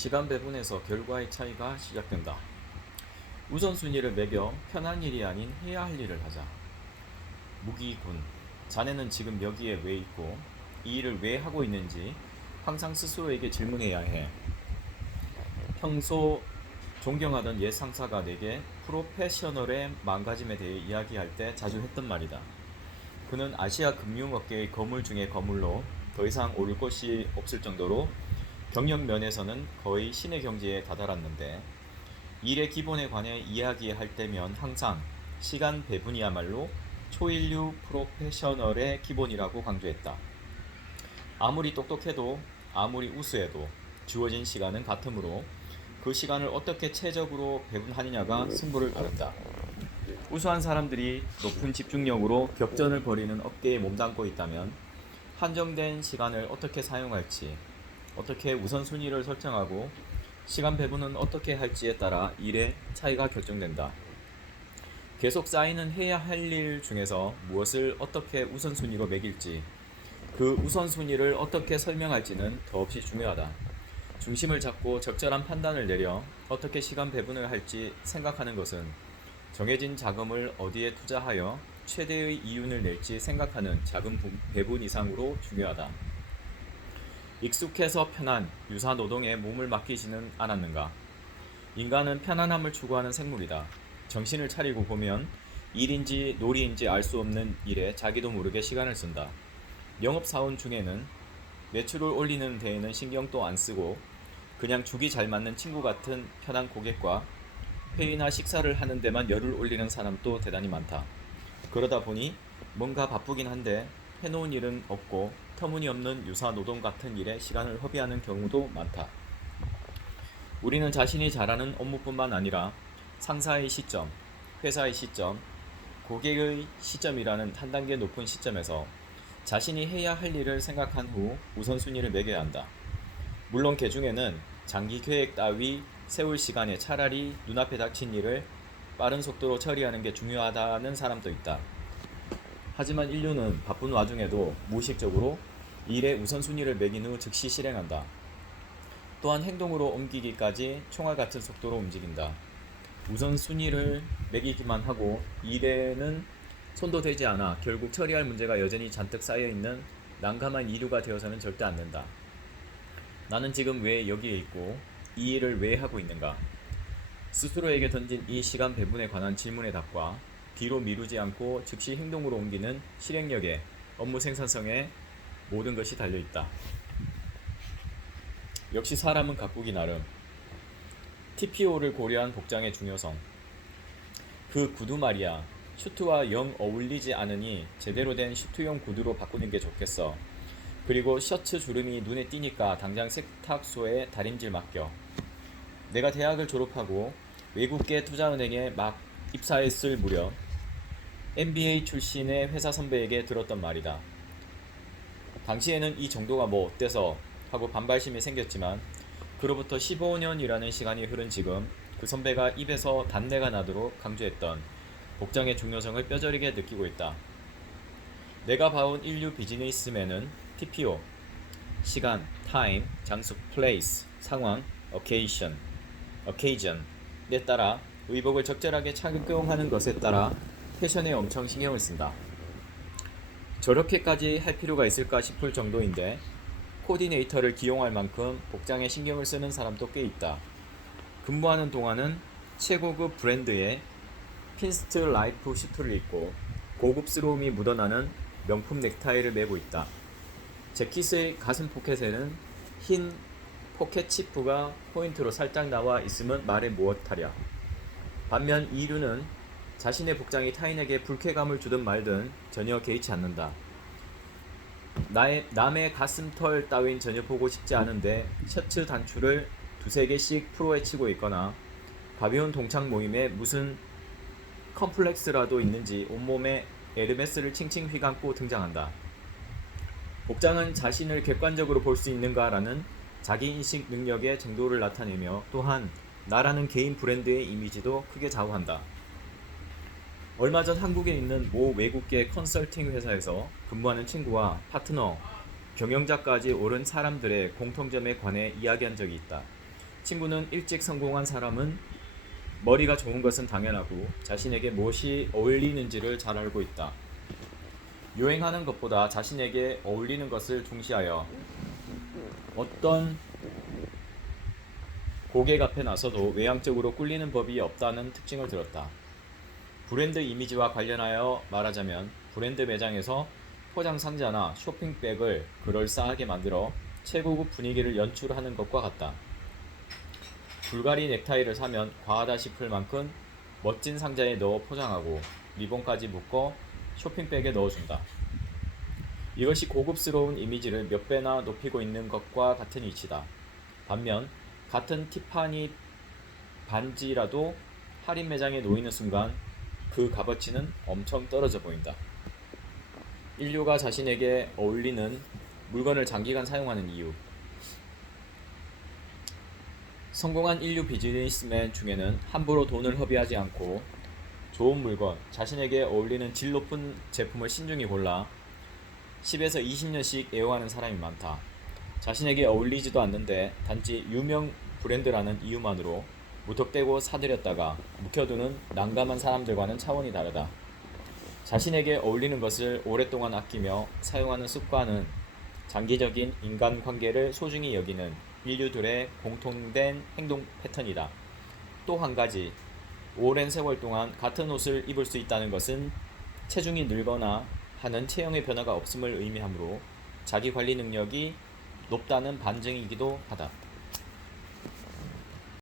시간 배분에서 결과의 차이가 시작된다. 우선순위를 매겨 편한 일이 아닌 해야 할 일을 하자. 무기군. 자네는 지금 여기에 왜 있고 이 일을 왜 하고 있는지 항상 스스로에게 질문해야 해. 평소 존경하던 옛 상사가 내게 프로페셔널의 마음가짐에 대해 이야기할 때 자주 했던 말이다. 그는 아시아 금융업계의 거물 중에 거물로 더 이상 오를 것이 없을 정도로 경영 면에서는 거의 신의 경지에 다다랐는데 일의 기본에 관해 이야기할 때면 항상 시간 배분이야말로 초일류 프로페셔널의 기본이라고 강조했다. 아무리 똑똑해도 아무리 우수해도 주어진 시간은 같으므로 그 시간을 어떻게 체적으로 배분하느냐가 승부를 가른다. 우수한 사람들이 높은 집중력으로 격전을 벌이는 업계에 몸담고 있다면 한정된 시간을 어떻게 사용할지, 어떻게 우선순위를 설정하고 시간 배분은 어떻게 할지에 따라 일의 차이가 결정된다. 계속 쌓이는 해야 할 일 중에서 무엇을 어떻게 우선순위로 매길지, 그 우선순위를 어떻게 설명할지는 더없이 중요하다. 중심을 잡고 적절한 판단을 내려 어떻게 시간 배분을 할지 생각하는 것은 정해진 자금을 어디에 투자하여 최대의 이윤을 낼지 생각하는 자금 배분 이상으로 중요하다. 익숙해서 편한 유사 노동에 몸을 맡기지는 않았는가? 인간은 편안함을 추구하는 생물이다. 정신을 차리고 보면 일인지 놀이인지 알 수 없는 일에 자기도 모르게 시간을 쓴다. 영업사원 중에는 매출을 올리는 데에는 신경도 안 쓰고 그냥 죽이 잘 맞는 친구 같은 편한 고객과 회의나 식사를 하는 데만 열을 올리는 사람도 대단히 많다. 그러다 보니 뭔가 바쁘긴 한데 해놓은 일은 없고 터무니없는 유사 노동 같은 일에 시간을 허비하는 경우도 많다. 우리는 자신이 잘하는 업무뿐만 아니라 상사의 시점, 회사의 시점, 고객의 시점이라는 한 단계 높은 시점에서 자신이 해야 할 일을 생각한 후 우선순위를 매겨야 한다. 물론 그 중에는 장기 계획 따위 세울 시간에 차라리 눈앞에 닥친 일을 빠른 속도로 처리하는 게 중요하다는 사람도 있다. 하지만 인류는 바쁜 와중에도 무의식적으로 일의 우선순위를 매긴 후 즉시 실행한다. 또한 행동으로 옮기기까지 총알 같은 속도로 움직인다. 우선순위를 매기기만 하고 일에는 손도 대지 않아 결국 처리할 문제가 여전히 잔뜩 쌓여있는 난감한 이류가 되어서는 절대 안 된다. 나는 지금 왜 여기에 있고 이 일을 왜 하고 있는가? 스스로에게 던진 이 시간 배분에 관한 질문의 답과 뒤로 미루지 않고 즉시 행동으로 옮기는 실행력에 업무 생산성에 모든 것이 달려있다. 역시 사람은 가꾸기 나름. TPO를 고려한 복장의 중요성. 그 구두 말이야. 슈트와 영 어울리지 않으니 제대로 된 슈트용 구두로 바꾸는 게 좋겠어. 그리고 셔츠 주름이 눈에 띄니까 당장 세탁소에 다림질 맡겨. 내가 대학을 졸업하고 외국계 투자은행에 막 입사했을 무렵 MBA 출신의 회사 선배에게 들었던 말이다. 당시에는 이 정도가 뭐 어때서 하고 반발심이 생겼지만 그로부터 15년이라는 시간이 흐른 지금 그 선배가 입에서 단내가 나도록 강조했던 복장의 중요성을 뼈저리게 느끼고 있다. 내가 봐온 인류 비즈니스맨은 TPO, 시간, time, 장소, place, 상황, occasion에 따라 의복을 적절하게 착용하는 것에 따라 패션에 엄청 신경을 쓴다. 저렇게까지 할 필요가 있을까 싶을 정도인데 코디네이터를 기용할 만큼 복장에 신경을 쓰는 사람도 꽤 있다. 근무하는 동안은 최고급 브랜드의 핀스트 라이프 슈트를 입고 고급스러움이 묻어나는 명품 넥타이를 매고 있다. 재킷의 가슴 포켓에는 흰 포켓 치프가 포인트로 살짝 나와 있으면 말해 무엇하랴. 반면 이류는 자신의 복장이 타인에게 불쾌감을 주든 말든 전혀 개의치 않는다. 남의 가슴털 따윈 전혀 보고 싶지 않은데 셔츠 단추를 두세 개씩 프로에 치고 있거나 가벼운 동창 모임에 무슨 컴플렉스라도 있는지 온몸에 에르메스를 칭칭 휘감고 등장한다. 복장은 자신을 객관적으로 볼 수 있는가라는 자기인식 능력의 정도를 나타내며 또한 나라는 개인 브랜드의 이미지도 크게 좌우한다. 얼마 전 한국에 있는 모 외국계 컨설팅 회사에서 근무하는 친구와 파트너, 경영자까지 오른 사람들의 공통점에 관해 이야기한 적이 있다. 친구는 일찍 성공한 사람은 머리가 좋은 것은 당연하고 자신에게 무엇이 어울리는지를 잘 알고 있다. 유행하는 것보다 자신에게 어울리는 것을 중시하여 어떤 고객 앞에 나서도 외향적으로 꿀리는 법이 없다는 특징을 들었다. 브랜드 이미지와 관련하여 말하자면 브랜드 매장에서 포장 상자나 쇼핑백을 그럴싸하게 만들어 최고급 분위기를 연출하는 것과 같다. 불가리 넥타이를 사면 과하다 싶을 만큼 멋진 상자에 넣어 포장하고 리본까지 묶어 쇼핑백에 넣어준다. 이것이 고급스러운 이미지를 몇 배나 높이고 있는 것과 같은 이치다. 반면 같은 티파니 반지라도 할인 매장에 놓이는 순간 그 값어치는 엄청 떨어져 보인다. 인류가 자신에게 어울리는 물건을 장기간 사용하는 이유. 성공한 인류 비즈니스맨 중에는 함부로 돈을 허비하지 않고 좋은 물건, 자신에게 어울리는 질 높은 제품을 신중히 골라 10에서 20년씩 애용하는 사람이 많다. 자신에게 어울리지도 않는데 단지 유명 브랜드라는 이유만으로 무턱대고 사들였다가 묵혀두는 난감한 사람들과는 차원이 다르다. 자신에게 어울리는 것을 오랫동안 아끼며 사용하는 습관은 장기적인 인간관계를 소중히 여기는 인류들의 공통된 행동 패턴이다. 또 한 가지, 오랜 세월 동안 같은 옷을 입을 수 있다는 것은 체중이 늘거나 하는 체형의 변화가 없음을 의미하므로 자기 관리 능력이 높다는 반증이기도 하다.